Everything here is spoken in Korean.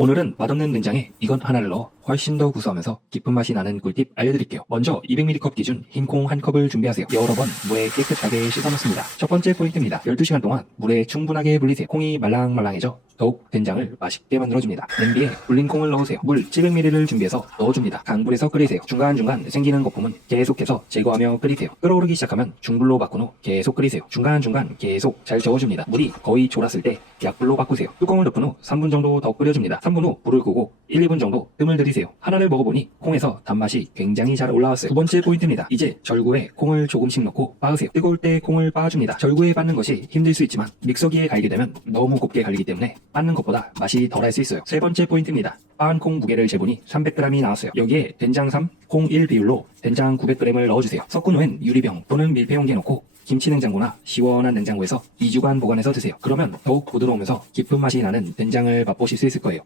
오늘은 맛없는 된장에 이건 하나를 넣어 훨씬 더 구수하면서 깊은 맛이 나는 꿀팁 알려드릴게요. 먼저 200ml 컵 기준 흰콩 한 컵을 준비하세요. 여러 번 물에 깨끗하게 씻어 놓습니다. 첫 번째 포인트입니다. 12시간 동안 물에 충분하게 불리세요. 콩이 말랑말랑해져 더욱 된장을 맛있게 만들어줍니다. 냄비에 불린 콩을 넣으세요. 물 700ml를 준비해서 넣어줍니다. 강불에서 끓이세요. 중간중간 생기는 거품은 계속해서 제거하며 끓이세요. 끓어오르기 시작하면 중불로 바꾼 후 계속 끓이세요. 중간중간 계속 잘 저어줍니다. 물이 거의 졸았을 때 약불로 바꾸세요. 뚜껑을 덮은 후 3분 정도 더 끓여줍니다. 3분 후 불을 끄고 1, 2분 정도 뜸을 들이세요. 하나를 먹어보니 콩에서 단맛이 굉장히 잘 올라왔어요. 두 번째 포인트입니다. 이제 절구에 콩을 조금씩 넣고 빻으세요. 뜨거울 때 콩을 빻아줍니다. 절구에 빻는 것이 힘들 수 있지만 믹서기에 갈게 되면 너무 곱게 갈리기 때문에 빻는 것보다 맛이 덜할 수 있어요. 세 번째 포인트입니다. 빻은 콩 무게를 재보니 300g이 나왔어요. 여기에 된장 3, 콩 1 비율로 된장 900g을 넣어주세요. 섞은 후엔 유리병 또는 밀폐용기에 넣고 김치 냉장고나 시원한 냉장고에서 2주간 보관해서 드세요. 그러면 더욱 부드러우면서 깊은 맛이 나는 된장을 맛보실 수 있을 거예요.